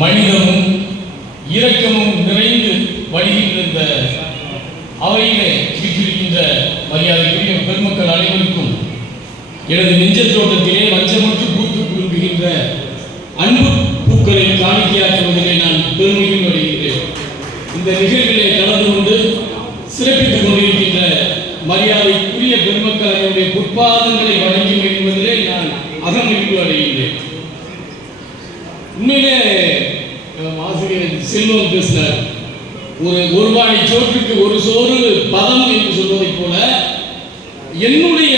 மனிதமும் இரக்கமும் நிறைந்து வழிகின்ற இந்த அவையிலே வீற்றிருக்கின்ற மரியாதைக்குரிய பெருமக்கள் அனைவருக்கும் எனது நெஞ்சத்தோட்டத்திலே மச்சமற்று பூத்து குறுங்குகின்ற அன்பு பூக்களை காணிக்கையாற்றுவதிலே நான் பெருமையும் அடைகின்றேன். இந்த நிகழ்விலே கலந்து கொண்டு சிறப்பித்துக் கொண்டிருக்கின்ற மரியாதைக்குரிய பெருமக்கள் அவருடைய பொற்பாதங்களை வழங்கி என்பதிலே நான் அகமகிழ்வு அடைகின்றேன். உண்மையிலே ஆசிரியர் செல்வம் பேசினார், ஒரு வாழை சோற்றுக்கு ஒரு சோறு பதம் என்று சொல்வதைப் போல என்னுடைய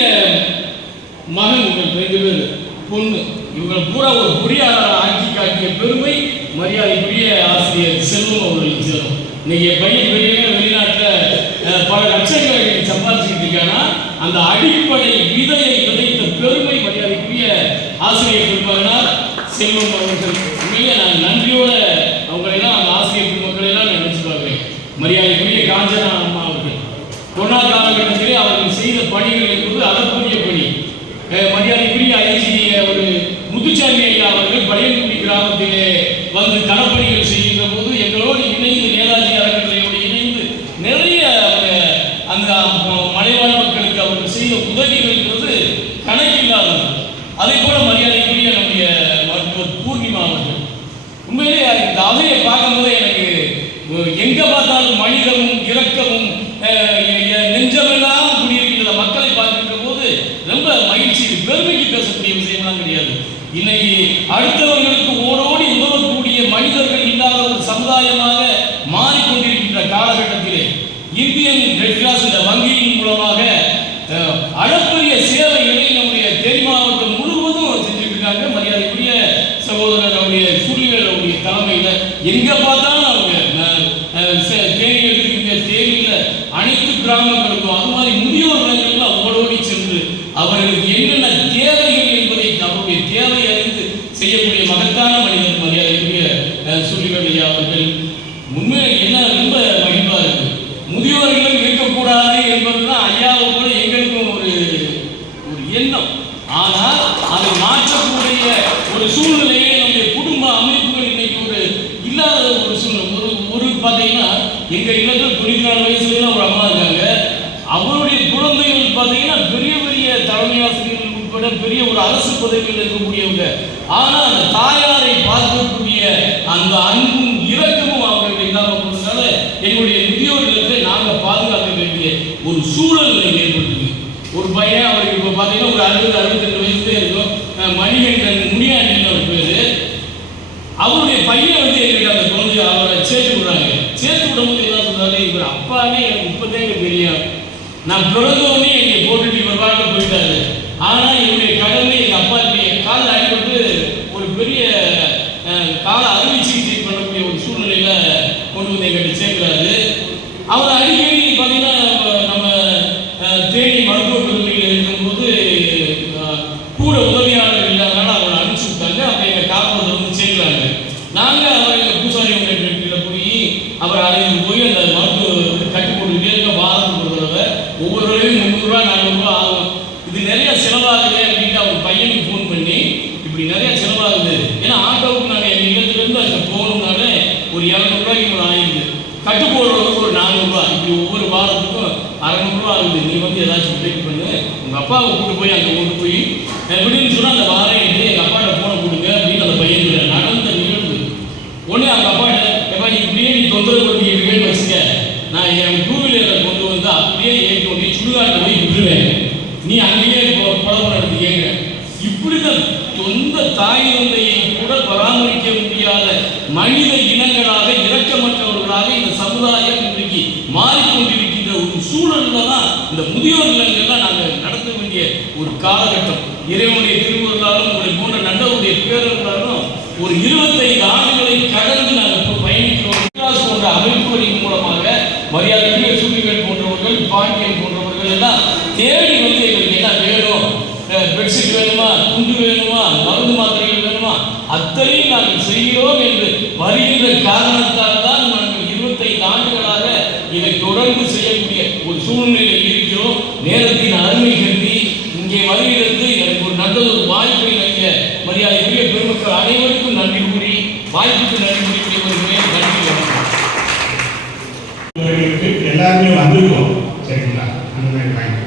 மகன் ரெண்டு பேர் பொண்ணு இவங்க பூரா ஒரு பொறியாளர் ஆக்கி காட்டிய பெருமை மரியாதைக்குரிய ஆசிரியர் செல்வம் அவர்களுக்கு சேரும். இன்னைக்கு பையன் பெரிய வெளிநாட்டில் பல லட்சங்களை சம்பாதிச்சுட்டு இருக்காங்கன்னா அந்த அடிப்படை விதையை விதைத்த பெருமை மரியாதைக்குரிய ஆசிரியர் பெருமகனார் செல்வம் அவர்கள். உண்மையிலே நான் நன்றியோட அவங்களெல்லாம் அந்த ஆசிரியர் பெருமக்களெல்லாம் நினைச்சு பார்க்கிறேன். மரியாதைக்குரிய காஞ்சனா அம்மா அவர்கள் கொரோனா காலகட்டத்திலே அவர்கள் செய்த பணிகள் என்பது அதற்குரிய பணி. மரியாதைக்குரிய ஐஜி ஒரு முத்துச்சாமி ஐயா அவர்கள் பழையங்குடி கிராமத்திலே வந்து களப்பணிகள் செய்கின்ற போது எங்களோடு இணைந்து நேதாஜி அறக்கட்டளையோடு இணைந்து நிறைய அந்த மலைவாழ் மக்களுக்கு அவர்கள் செய்த உதவிகள்ன்றது கணக்கில்லாதது. அதை போல மரியாதைக்குரிய நம்முடைய மருத்துவர் பூர்ணிமா அவர்கள். உண்மையிலே இந்த அவையை பார்க்கும்போது எனக்கு எங்க பார்த்தாலும் மனிதமும் இரக்கமும் நெஞ்சமெல்லாம் குடியிருக்கின்ற மக்களை பார்க்கின்ற போது ரொம்ப மகிழ்ச்சி. பெருமைக்கு பேசக்கூடிய விஷயம்லாம் கிடையாது. இன்னைக்கு அடுத்தவர்களுக்கு ஓடோடி உதவக்கூடிய மனிதர்கள் இல்லாத ஒரு சமுதாயமாக மாறிக்கொண்டிருக்கின்ற காலகட்டத்திலே இந்தியன் ரெட் கிராஸ் இந்த வங்கியின் மூலமாக அளப்பரிய சேவைகளை நம்முடைய தேனி மாவட்டம் முழுவதும் செஞ்சுட்டு இருக்காங்க. மரியாதைக்குரிய சகோதரர் நம்முடைய சூரியனுடைய தலைமையில் எங்க பார்த்தாலும் அவங்க தேனி எடுத்துக்கின்ற தேனியில் அனைத்து கிராமங்களுக்கும் அது மாதிரி முதியோர் இல்லங்களும் ஓடோடி சென்று அவர்களுக்கு என்னென்ன தேவைகள் என்பதை அவருடைய தேவை அறிந்து செய்யக்கூடிய மகத்தான மனிதர் மரியாதைக்குரிய சூரியன் ஐயா அவர்கள். உண்மையை என்ன ரொம்ப மகிழ்வா இருக்கு. முதியோர்களும் இருக்கக்கூடாது என்பதுதான் ஐயாவை கூட எங்களுக்கும் ஒரு எண்ணம். ஆனால் அதை மாற்றக்கூடிய ஒரு சூழ்நிலையை நம்முடைய குடும்ப அமைப்புகள் இன்னைக்கு ஒரு இல்லாத ஒரு சூழ்நிலை. ஒரு பார்த்தீங்கன்னா எங்க இல்லத்தில் 94 வயசுல ஒரு அம்மா இருக்காங்க. அவருடைய குழந்தைகள் பார்த்தீங்கன்னா பெரிய பெரிய தலைமை ஆசிரியர்கள் உட்பட பெரிய ஒரு அரசு பதவியில் இருக்கக்கூடியவங்க. ஆனால் அந்த தாயாரை பார்க்கக்கூடிய அந்த அன்பும் இரக்கமும் அவர்கள் இல்லாமல் போனதுனால எங்களுடைய முதியோர்களுக்கு நாங்கள் பாதுகாக்க வேண்டிய ஒரு சூழல் ஏற்படுத்துது. ஒரு பையன் அவருக்கு இப்போ பார்த்தீங்கன்னா ஒரு 60-62 வயசுலேயே இருக்கும். மணிகண்டன் முனியாண்டின்னு ஒரு பேர். அவருடைய பையன் வந்து எங்களுக்கு அந்த குழந்தை அவரை சேர்த்து விடுறாங்க. சேர்த்து விடும்போது என்ன சொல்றாரு, இவர் அப்பாவே எனக்கு இப்போதே தெரியும், நான் பிறந்தோடனே என்னை போட்டுட்டு இவர் பாட்டு போயிட்டாரு. ஆனால் என்னுடைய கடமை எங்கள் அப்பா காலில் அடிபட்டு ஒரு பெரிய கால அறுவை சிகிச்சை பண்ணக்கூடிய ஒரு சூழ்நிலையில கொண்டு வந்து எங்கிட்ட சேர்க்கிறாரு. அவர் அடிக்கடி பார்த்தீங்கன்னா நம்ம தேனி மருத்துவக் கல்லூரியில் இருக்கும்போது கூட உதவியாளர் இல்லாதனால அவரை அனுப்பிச்சு விட்டாங்க. அப்போ எங்கள் காப்பதில் வந்து சேர்க்கிறாங்க. நாங்கள் அவர் எங்கள் பூசாரி வீட்டில் போய் அவர் அழைத்து போய் அந்த மருத்துவ கட்டி போட்டுக்கிட்டே இருக்க வாரத்துக்கு ஒரு தடவை ஒவ்வொரு ரூபாயும் 300 ரூபா 400 ரூபா ஆகும். இது நிறைய செலவாகுது அப்படின்ட்டு அவர் பையனுக்கு ஃபோன் பண்ணி இப்படி நிறைய செலவாகுது. ஏன்னா ஆட்டோவுக்கு நாங்கள் எங்கள் இடத்துலேருந்து அங்கே போகணும்னாலே ஒரு 200 ரூபாய்க்கு ஒரு ஆயிடுது. கட்டு போடுறதுக்கு ஒரு 400 ரூபா. இப்படி ஒவ்வொரு வாரத்துக்கும் 600 ரூபா ஆகுது. நீ வந்து ஏதாச்சும் உதவி பண்ணு, உங்கள் அப்பாவை கூட்டு போய் அங்கே கொண்டு போய் எப்படின்னு சொன்னால் அந்த வாரம் எங்கள் அப்பாட்ட ஃபோனை கொடுங்க அப்படின்னு அந்த பையன் நடந்த நிகழ்வு. உடனே அவங்க அப்பாட்ட எப்பா நீ இப்படியே நீ தொந்தரவு பண்ணிக்கிறீங்கன்னு வச்சுக்க, நான் என் 2 வீலரில் கொண்டு வந்து அப்படியே ஏற்றி கொண்டு சுடுகாட்டில் போய் விட்டுருவேன், நீ அங்கேயே குழப்பம் நடத்தி கேட்க. இப்படிதான் சொந்த தாய் தந்தையை கூட பராமரிக்க முடியாத மனித இனங்களாக இரக்கமற்றவர்களாக இந்த சமுதாயம் இன்றைக்கு மாறிக்கொண்டிருக்கின்ற ஒரு சூழல்ல தான் இந்த முதியோர் இல்லங்கள்லாம் நாங்கள் நடத்த வேண்டிய ஒரு காலகட்டம். இறைவனுடைய திருவருளாலும் உங்களை போன்ற நல்லவருடைய பேரர்களாலும் ஒரு 25 ஆண்டுகளை கடந்து நாங்கள் பயணிக்கிறோம். போன்ற அமைப்புகளின் மூலமாக மரியாதைக்குரிய சூரியன் போன்றவர்கள், பாண்டியன் போன்றவர்கள் எல்லாம் தேடி வந்து எங்களுக்கு என்ன வேணும், பெட்ஷீட் வேணுமா, துண்டு வேணுமா, மருந்து மாத்திரைகள் வேணுமா, அத்தனையும் நாங்கள் செய்கிறோம் என்று வருகின்ற காரணத்தால் தான் நாங்கள் 25 ஆண்டுகளாக இதை தொடர்ந்து செய்யக்கூடிய ஒரு சூழ்நிலையில் இருக்கிறோம். நேரத்தின் அருமை கருதி இங்கே வருகிறது எனக்கு ஒரு நல்ல ஒரு வாய்ப்பை நல்கிய மரியாதைக்குரிய பெருமக்கள் அனைவருக்கும் நன்றி கூறி வாய்ப்புக்கு நன்றி கூறி வருகிறேன். நன்றி வணக்கம். எல்லாருமே வந்திருக்கோம் சரிங்களா, அந்த மாதிரி வாங்கி